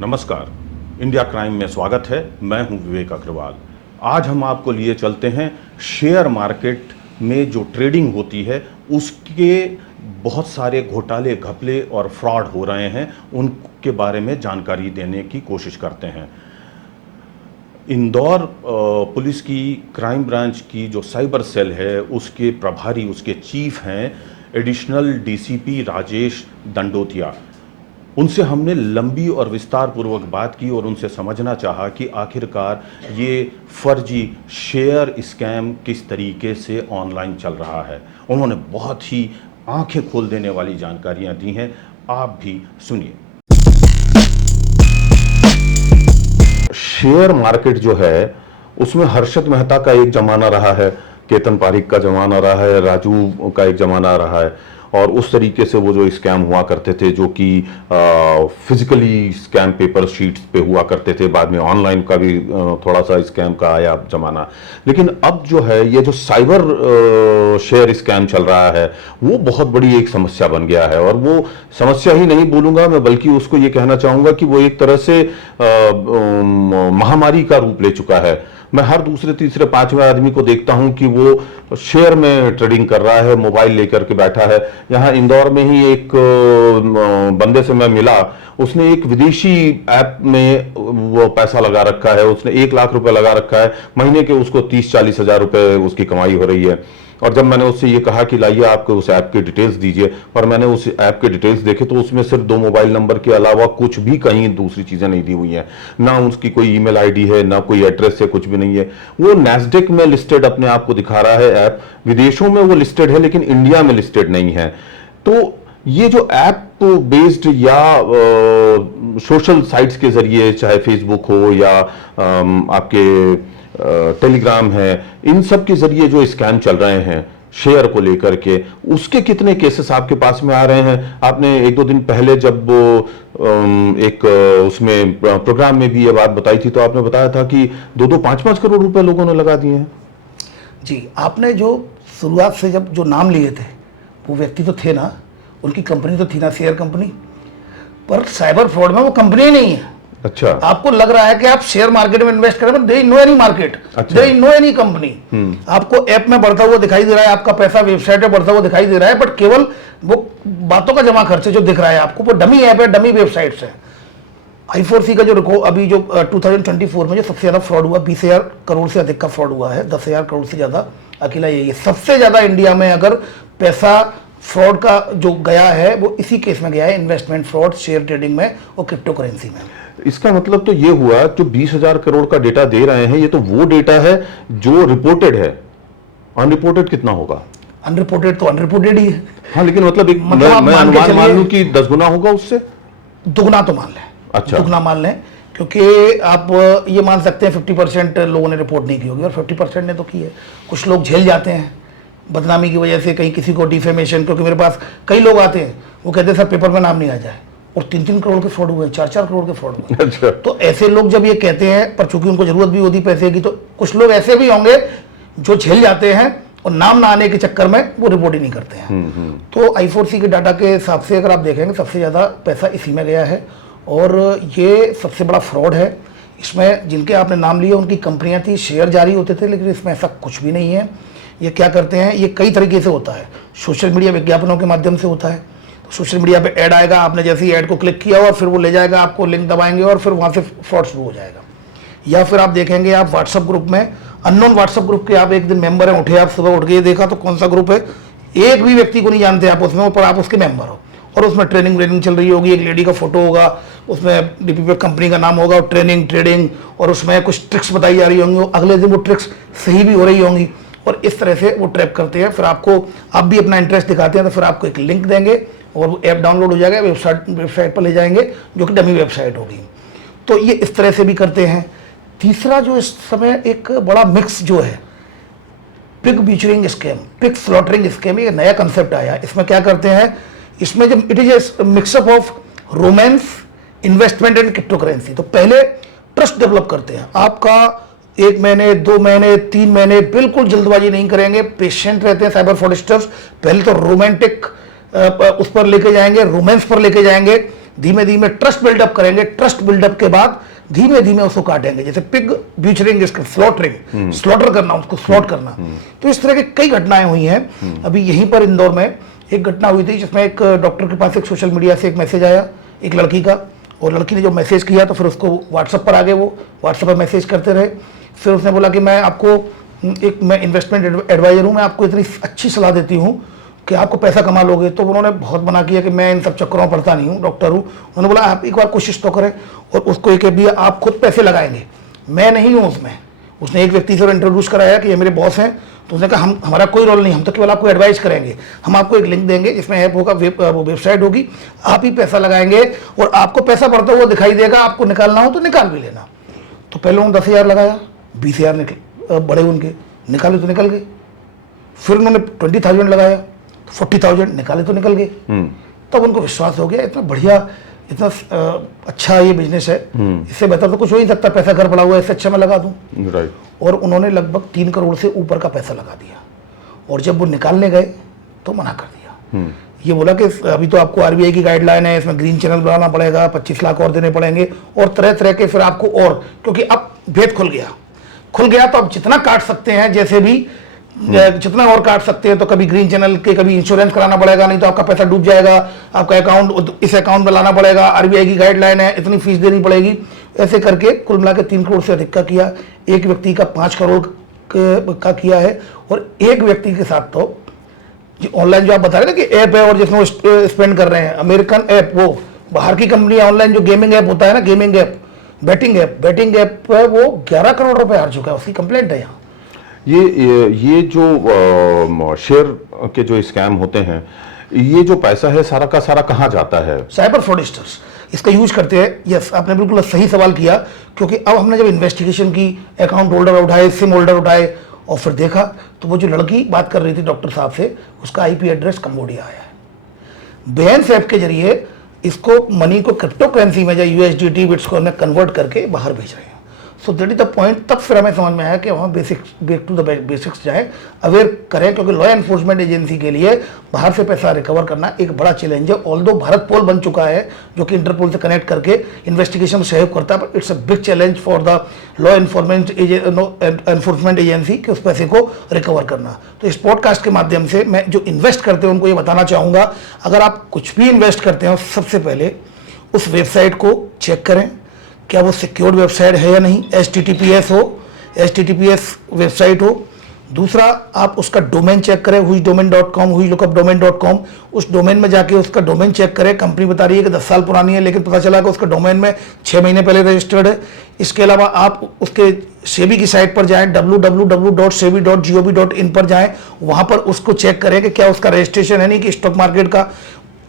नमस्कार, India crime में स्वागत है। मैं हूं विवेक अग्रवाल। आज हम आपको लिए चलते हैं शेयर मार्केट में जो ट्रेडिंग होती है उसके बहुत सारे घोटाले, घपले और फ्रॉड हो रहे हैं, उनके बारे में जानकारी देने की कोशिश करते हैं। इंदौर पुलिस की क्राइम ब्रांच की जो साइबर सेल है उसके प्रभारी, उसके चीफ हैं एडिशनल डीसीपी राजेश दंडोतिया। उनसे हमने लंबी और विस्तार पूर्वक बात की और उनसे समझना चाहा कि आखिरकार ये फर्जी शेयर स्कैम किस तरीके से ऑनलाइन चल रहा है। उन्होंने बहुत ही आंखें खोल देने वाली जानकारियां दी हैं, आप भी सुनिए। शेयर मार्केट जो है उसमें हर्षद मेहता का एक जमाना रहा है, केतन पारिक का जमाना रहा है, राजू का एक जमाना रहा है, और उस तरीके से वो जो स्कैम हुआ करते थे जो कि फिजिकली स्कैम पेपर शीट्स पे हुआ करते थे। बाद में ऑनलाइन का भी थोड़ा सा स्कैम का आया जमाना। लेकिन अब जो है ये जो साइबर शेयर स्कैम चल रहा है वो बहुत बड़ी एक समस्या बन गया है। और वो समस्या ही नहीं बोलूंगा मैं, बल्कि उसको ये कहना चाहूंगा कि वो एक तरह से महामारी का रूप ले चुका है। मैं हर दूसरे तीसरे पांचवें आदमी को देखता हूं कि वो शेयर में ट्रेडिंग कर रहा है, मोबाइल लेकर के बैठा है। यहां इंदौर में ही एक बंदे से मैं मिला, उसने एक विदेशी ऐप में वो पैसा लगा रखा है, उसने 1 लाख रुपए लगा रखा है। महीने के उसको 30-40 हजार रुपए उसकी कमाई हो रही है। और जब मैंने उससे ये कहा कि लाइए आपको उस ऐप के डिटेल्स दीजिए, और मैंने उस ऐप के डिटेल्स देखे तो उसमें सिर्फ 2 मोबाइल नंबर के अलावा कुछ भी कहीं दूसरी चीजें नहीं दी हुई हैं। ना उसकी कोई ईमेल आईडी है, ना कोई एड्रेस है, कुछ भी नहीं है। वो नैस्डैक में लिस्टेड अपने आप को दिखा रहा है ऐप, विदेशों में वो लिस्टेड है लेकिन इंडिया में लिस्टेड नहीं है। तो ये जो ऐप बेस्ड या सोशल साइट्स के जरिए, चाहे फेसबुक हो या आपके टेलीग्राम है, इन सब के जरिए जो स्कैम चल रहे हैं शेयर को लेकर के, उसके कितने केसेस आपके पास में आ रहे हैं? आपने 1-2 दिन पहले जब एक उसमें प्रोग्राम में भी ये बात बताई थी तो आपने बताया था कि 2-2, 5-5 करोड़ रुपए लोगों ने लगा दिए हैं। जी, आपने जो शुरुआत से जब जो नाम लिए थे वो व्यक्ति तो थे ना, उनकी कंपनी तो थी ना, शेयर कंपनी, पर साइबर फ्रॉड में वो कंपनी नहीं है। अच्छा, आपको लग रहा है कि आप शेयर मार्केट में इन्वेस्ट करें, they know any market, they know any company. आपको ऐप में बढ़ता हुआ दिखाई दे रहा है, आपका पैसा वेबसाइट पे बढ़ता हुआ दिखाई दे रहा है, बट केवल वो बातों का जमा खर्चे जो दिख रहा है आपको, वो डमी ऐप है, डमी वेबसाइट्स है। I4C का जो अभी जो 2024 में जो सबसे ज्यादा फ्रॉड हुआ, 20,000 करोड़ से अधिक का फ्रॉड हुआ है, 10,000 करोड़ से ज्यादा अकेला यही है। सबसे ज्यादा इंडिया में अगर पैसा फ्रॉड का जो गया है वो इसी केस में गया है, इन्वेस्टमेंट फ्रॉड, शेयर ट्रेडिंग में और क्रिप्टो करेंसी में। इसका मतलब तो ये हुआ जो 20,000 करोड़ का डेटा दे रहे हैं, ये तो वो डेटा है जो रिपोर्टेड है। अनरिपोर्टेड कितना होगा? अनरिपोर्टेड तो अनरिपोर्टेड ही है। हाँ, लेकिन मतलब एक मैं अनुमान मान लूं कि 10 गुना होगा उससे, दुगना तो मान लें। अच्छा, दुगना मान लें, क्योंकि आप ये मान सकते हैं 50% लोगों ने रिपोर्ट नहीं की होगी और 50% ने तो की है। कुछ लोग झेल जाते हैं बदनामी की वजह से, कहीं किसी को डिफेमेशन, क्योंकि मेरे पास कई लोग आते हैं वो कहते हैं सर पेपर में नाम नहीं आ जाए, और 3-3 करोड़ के फ्रॉड हुए, 4-4 करोड़ के फ्रॉड हुए। अच्छा। तो ऐसे लोग जब ये कहते हैं, पर चूंकि उनको जरूरत भी होती पैसे की, तो कुछ लोग ऐसे भी होंगे जो झेल जाते हैं और नाम ना आने के चक्कर में वो रिपोर्ट ही नहीं करते हैं। तो I4C के डाटा के हिसाब से अगर आप देखेंगे सबसे ज्यादा पैसा इसी में गया है और ये सबसे बड़ा फ्रॉड है। इसमें जिनके आपने नाम लिए उनकी कंपनियां थी, शेयर जारी होते थे, लेकिन इसमें ऐसा कुछ भी नहीं है। ये क्या करते हैं, ये कई तरीके से होता है। सोशल मीडिया विज्ञापनों के माध्यम से होता है। तो सोशल मीडिया पे ऐड आएगा, आपने जैसे ही ऐड को क्लिक किया और फिर वो ले जाएगा आपको, लिंक दबाएंगे और फिर वहाँ से फ्रॉड शुरू हो जाएगा। या फिर आप देखेंगे, आप व्हाट्सअप ग्रुप में, अननोन व्हाट्सअप ग्रुप के आप एक दिन मेंबर हैं, उठे आप सुबह उठ के देखा तो कौन सा ग्रुप है, एक भी व्यक्ति को नहीं जानते आप उसमें, पर आप उसके मेंबर हो और उसमें ट्रेनिंग चल रही होगी। एक लेडी का फोटो होगा, उसमें डीपी पे कंपनी का नाम होगा, ट्रेनिंग ट्रेडिंग, और उसमें कुछ ट्रिक्स बताई जा रही होंगी। अगले दिन वो ट्रिक्स सही भी हो रही होंगी और इस तरह से वो ट्रैप करते हैं। फिर आपको, आप भी अपना इंटरेस्ट दिखाते हैं तो फिर आपको एक लिंक देंगे और वो ऐप डाउनलोड हो जाएगा, वेबसाइट पर ले जाएंगे जो कि डमी वेबसाइट होगी। तो ये इस तरह से भी करते हैं। तीसरा जो इस समय एक बड़ा मिक्स जो है, pig butchering scam, pig slaughtering scam, ये नया कंसेप्ट आया। इसमें क्या करते हैं, इसमें जब it is a mixup of romance, investment and crypto currency. तो पहले ट्रस्ट डेवलप करते हैं आपका, 1 महीने, 2 महीने, 3 महीने, बिल्कुल जल्दबाजी नहीं करेंगे, पेशेंट रहते हैं साइबर फ्रॉडस्टर्स। पहले तो रोमांटिक उस पर लेके जाएंगे, रोमांस पर लेके जाएंगे, धीमे धीमे ट्रस्ट बिल्डअप करेंगे, ट्रस्ट बिल्डअप के बाद धीमे धीमे उसको काटेंगे, जैसे पिग ब्यूचरिंग, इसका स्लॉटरिंग, स्लॉटर करना, उसको स्लॉट करना। तो इस तरह की कई घटनाएं हुई हैं। अभी यहीं पर इंदौर में एक घटना हुई थी जिसमें एक डॉक्टर के पास एक सोशल मीडिया से एक मैसेज आया एक लड़की का, और लड़की ने जो मैसेज किया तो फिर उसको व्हाट्सएप पर आ गए, वो व्हाट्सएप पर मैसेज करते रहे। फिर उसने बोला कि मैं इन्वेस्टमेंट एडवाइजर हूँ, मैं आपको इतनी अच्छी सलाह देती हूँ कि आपको पैसा कमा लोगे। तो उन्होंने बहुत मना किया कि मैं इन सब चक्करों में पड़ता नहीं हूँ, डॉक्टर हूँ। उन्होंने बोला आप एक बार कोशिश तो करें, और उसको एक भी आप खुद पैसे लगाएंगे, मैं नहीं हूँ उसमें। उसने एक व्यक्ति से इंट्रोड्यूस कराया कि ये मेरे बॉस हैं, तो उसने कहा हमारा कोई रोल नहीं, हम तो केवल आपको एडवाइस करेंगे, हम आपको एक लिंक देंगे जिसमें ऐप होगा, वो वेबसाइट होगी, आप ही पैसा लगाएंगे और आपको पैसा बढ़ता हुआ दिखाई देगा, आपको निकालना हो तो निकाल भी लेना। तो पहले उन्होंने 10,000 लगाया, 20,000 बढ़े उनके, निकाले तो निकल गए। फिर उन्होंने 20,000 लगाया, 40,000 निकाले तो निकल गए। तब उनको विश्वास हो गया इतना बढ़िया, इतना अच्छा ये बिजनेस है, इससे बेहतर तो कुछ हो ही सकता, पैसा घर पड़ा हुआ है, इससे अच्छा मैं लगा दूं। राइट। और उन्होंने लगभग 3 करोड़ से ऊपर का पैसा लगा दिया, और जब वो निकालने गए तो मना कर दिया। ये बोला कि अभी तो आपको आरबीआई की गाइडलाइन है, इसमें ग्रीन चैनल बनाना पड़ेगा, 25 लाख और देने पड़ेंगे, और तरह तरह के फिर आपको, और क्योंकि अब भेद खुल गया तो अब जितना काट सकते हैं, जैसे भी जितना और काट सकते हैं, तो कभी ग्रीन चैनल के, कभी इंश्योरेंस कराना पड़ेगा, नहीं तो आपका पैसा डूब जाएगा, आपका अकाउंट इस अकाउंट में लाना पड़ेगा, आरबीआई की गाइडलाइन है, इतनी फीस देनी पड़ेगी। ऐसे करके कुल मिला के 3 करोड़ से अधिक का किया, एक व्यक्ति का 5 करोड़ का किया है। और एक व्यक्ति के साथ तो ऑनलाइन जो आप बता रहे हैं ना कि ऐप है और जिसमें वो स्पेंड कर रहे हैं, अमेरिकन ऐप, वो बाहर की कंपनी ऑनलाइन जो गेमिंग ऐप होता है ना, गेमिंग ऐप, बैटिंग ऐप पे वो 11 करोड़ रुपए हार चुका है, उसकी कंप्लेंट है यहाँ। ये जो शेयर के जो स्कैम होते हैं, ये जो पैसा है सारा का सारा कहाँ जाता है? साइबर फ्रॉडस्टर्स इसका यूज करते हैं। यस, आपने बिल्कुल सही सवाल किया, क्योंकि अब हमने जब इन्वेस्टिगेशन की, अकाउंट होल्डर उठाए, सिम होल्डर उठाए, और फिर देखा तो वो जो लड़की बात कर रही थी डॉक्टर साहब से, उसका आईपी एड्रेस कंबोडिया आया है। बेहेंस ऐप के जरिए इसको मनी को क्रिप्टो करेंसी में, या यूएसडीटी बिट्स में कन्वर्ट करके बाहर भेज रहे हैं। So that is the point. तब फिर हमें समझ में आया कि वहाँ बैक टू द बेसिक्स जाएं, अवेयर करें, क्योंकि लॉ एनफोर्समेंट एजेंसी के लिए बाहर से पैसा रिकवर करना एक बड़ा चैलेंज है। ऑल्दो भारत पोल बन चुका है जो कि इंटरपोल से कनेक्ट करके इन्वेस्टिगेशन में सहयोग करता है, but it's a big challenge for the law enforcement agency कि उस पैसे को रिकवर करना। तो इस पॉडकास्ट के माध्यम से मैं जो इन्वेस्ट करते हैं उनको ये बताना चाहूँगा, अगर आप कुछ भी इन्वेस्ट करते हैं सबसे पहले उस वेबसाइट को चेक करें, क्या वो सिक्योर्ड वेबसाइट है या नहीं, HTTPS वेबसाइट हो। दूसरा, आप उसका डोमेन चेक करें, whosdomain.com, whoslookup.domain.com, उस डोमेन में जाके उसका डोमेन चेक करें। कंपनी बता रही है कि 10 साल पुरानी है, लेकिन पता चला कि उसका डोमेन में 6 महीने पहले रजिस्टर्ड है। इसके अलावा आप उसके सेबी की साइट पर जाएं, www.sebi.gov.in पर जाएं, वहां पर उसको चेक करें कि क्या उसका रजिस्ट्रेशन है नहीं, कि स्टॉक मार्केट का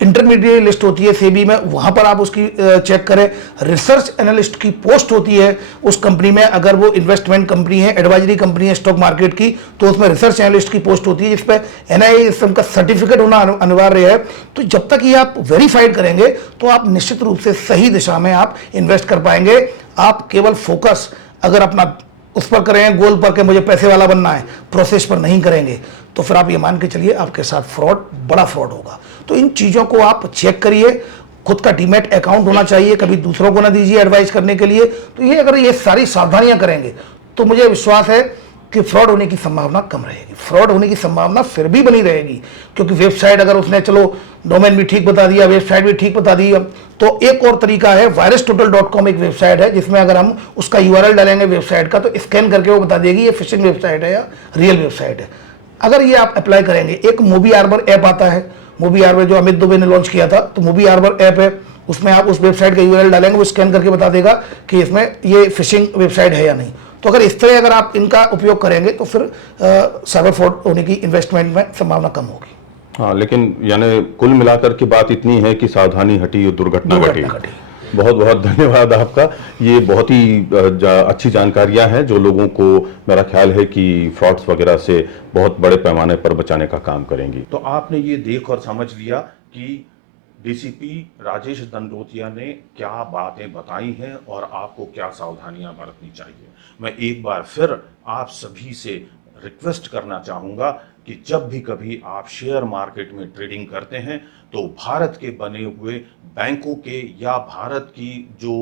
इंटरमीडिएट लिस्ट होती है सेबी में, वहां पर आप उसकी चेक करें। रिसर्च एनालिस्ट की पोस्ट होती है उस कंपनी में, अगर वो इन्वेस्टमेंट कंपनी है, एडवाइजरी कंपनी है स्टॉक मार्केट की, तो उसमें रिसर्च एनालिस्ट की पोस्ट होती है जिसपे NISM का सर्टिफिकेट होना अनिवार्य है। तो जब तक ये आप वेरीफाइड करेंगे तो आप निश्चित रूप से सही दिशा में आप इन्वेस्ट कर पाएंगे। आप केवल फोकस अगर अपना उस पर करें, गोल पर, के मुझे पैसे वाला बनना है, प्रोसेस पर नहीं करेंगे, तो फिर आप ये मान के चलिए आपके साथ फ्रॉड, बड़ा फ्रॉड होगा। तो इन चीज़ों को आप चेक करिए। खुद का डीमैट अकाउंट होना चाहिए, कभी दूसरों को ना दीजिए एडवाइस करने के लिए। तो ये अगर ये सारी सावधानियां करेंगे तो मुझे विश्वास है कि फ्रॉड होने की संभावना कम रहेगी। फ्रॉड होने की संभावना फिर भी बनी रहेगी, क्योंकि वेबसाइट अगर उसने चलो डोमेन भी ठीक बता दिया, वेबसाइट भी ठीक बता दी, तो एक और तरीका है, virustotal.com एक वेबसाइट है जिसमें अगर हम उसका URL डालेंगे वेबसाइट का, तो स्कैन करके वो बता देगी ये फिशिंग वेबसाइट है या रियल वेबसाइट है। अगर ये आप अप्लाई करेंगे, एक मूवी आर्बर ऐप आता है, मूवी आर्बर जो अमित दुबे ने लॉन्च किया था, तो मूवी आर्बर ऐप है, उसमें आप उस वेबसाइट का URL डालेंगे, वो स्कैन करके बता देगा कि इसमें ये फिशिंग वेबसाइट है या नहीं। तो अगर इस तरह अगर आप इनका उपयोग करेंगे तो फिर साइबर फ्रॉड होने की इन्वेस्टमेंट में संभावना कम होगी। हाँ, लेकिन यानी कुल मिलाकर की बात इतनी है कि सावधानी हटी और दुर्घटना घटी। बहुत बहुत धन्यवाद आपका। ये बहुत ही अच्छी जानकारियां हैं जो लोगों को, मेरा ख्याल है कि फ्रॉड्स वगैरह से बहुत बड़े पैमाने पर बचाने का काम करेंगी। तो आपने ये देख और समझ लिया कि DCP राजेश दंडोतिया ने क्या बातें बताई हैं और आपको क्या सावधानियां बरतनी चाहिए। मैं एक बार फिर आप सभी से रिक्वेस्ट करना चाहूँगा कि जब भी कभी आप शेयर मार्केट में ट्रेडिंग करते हैं तो भारत के बने हुए बैंकों के या भारत की जो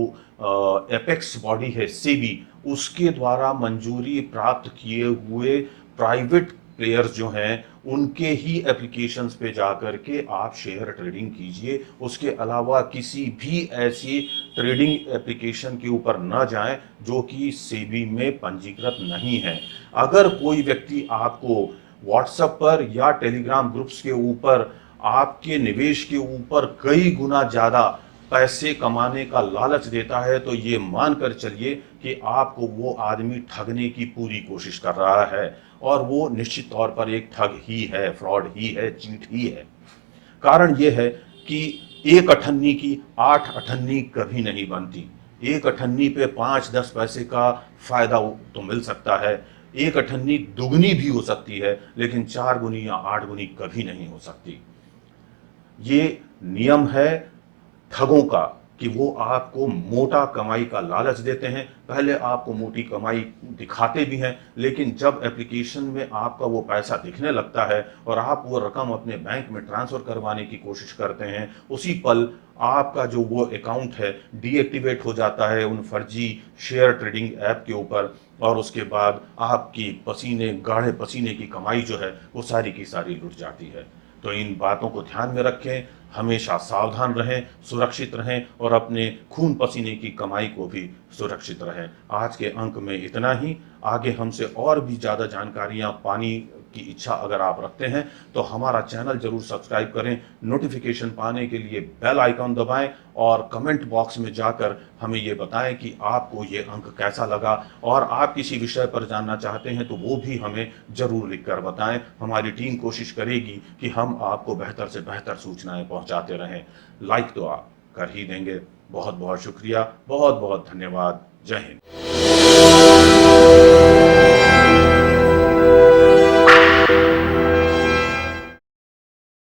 एपेक्स बॉडी है सेबी, उसके द्वारा मंजूरी प्राप्त किए हुए प्राइवेट प्लेयर्स जो हैं उनके ही एप्लीकेशंस पे जाकर के आप शेयर ट्रेडिंग कीजिए। उसके अलावा किसी भी ऐसी ट्रेडिंग एप्लीकेशन के ऊपर न जाएं जो कि सेबी में पंजीकृत नहीं है। अगर कोई व्यक्ति आपको व्हाट्सएप पर या टेलीग्राम ग्रुप्स के ऊपर आपके निवेश के ऊपर कई गुना ज्यादा पैसे कमाने का लालच देता है तो ये मानकर चलिए कि आपको वो आदमी ठगने की पूरी कोशिश कर रहा है, और वो निश्चित तौर पर एक ठग ही है, फ्रॉड ही है, चीट ही है। कारण ये है कि एक अठन्नी की 8 अठन्नी कभी नहीं बनती। एक अठन्नी पे 5-10 पैसे का फायदा तो मिल सकता है, एक अठन्नी दुगनी भी हो सकती है, लेकिन 4 गुनी या 8 गुनी कभी नहीं हो सकती। ये नियम है ठगों का कि वो आपको मोटा कमाई का लालच देते हैं। पहले आपको मोटी कमाई दिखाते भी हैं, लेकिन जब एप्लीकेशन में आपका वो पैसा दिखने लगता है और आप वो रकम अपने बैंक में ट्रांसफर करवाने की कोशिश करते हैं, उसी पल आपका जो वो अकाउंट है डीएक्टिवेट हो जाता है उन फर्जी शेयर ट्रेडिंग ऐप के ऊपर, और उसके बाद आपकी पसीने गाढ़े पसीने की कमाई जो है वो सारी की सारी लुट जाती है। तो इन बातों को ध्यान में रखें, हमेशा सावधान रहें, सुरक्षित रहें और अपने खून पसीने की कमाई को भी सुरक्षित रहें। आज के अंक में इतना ही। आगे हमसे और भी ज़्यादा जानकारियां पाने की इच्छा अगर आप रखते हैं तो हमारा चैनल जरूर सब्सक्राइब करें, नोटिफिकेशन पाने के लिए बेल आइकॉन दबाएं और कमेंट बॉक्स में जाकर हमें ये बताएं कि आपको ये अंक कैसा लगा, और आप किसी विषय पर जानना चाहते हैं तो वो भी हमें जरूर लिखकर बताएं। हमारी टीम कोशिश करेगी कि हम आपको बेहतर से बेहतर सूचनाएं पहुंचाते रहें। लाइक तो आप कर ही देंगे। बहुत बहुत शुक्रिया, बहुत बहुत धन्यवाद। जय हिंद।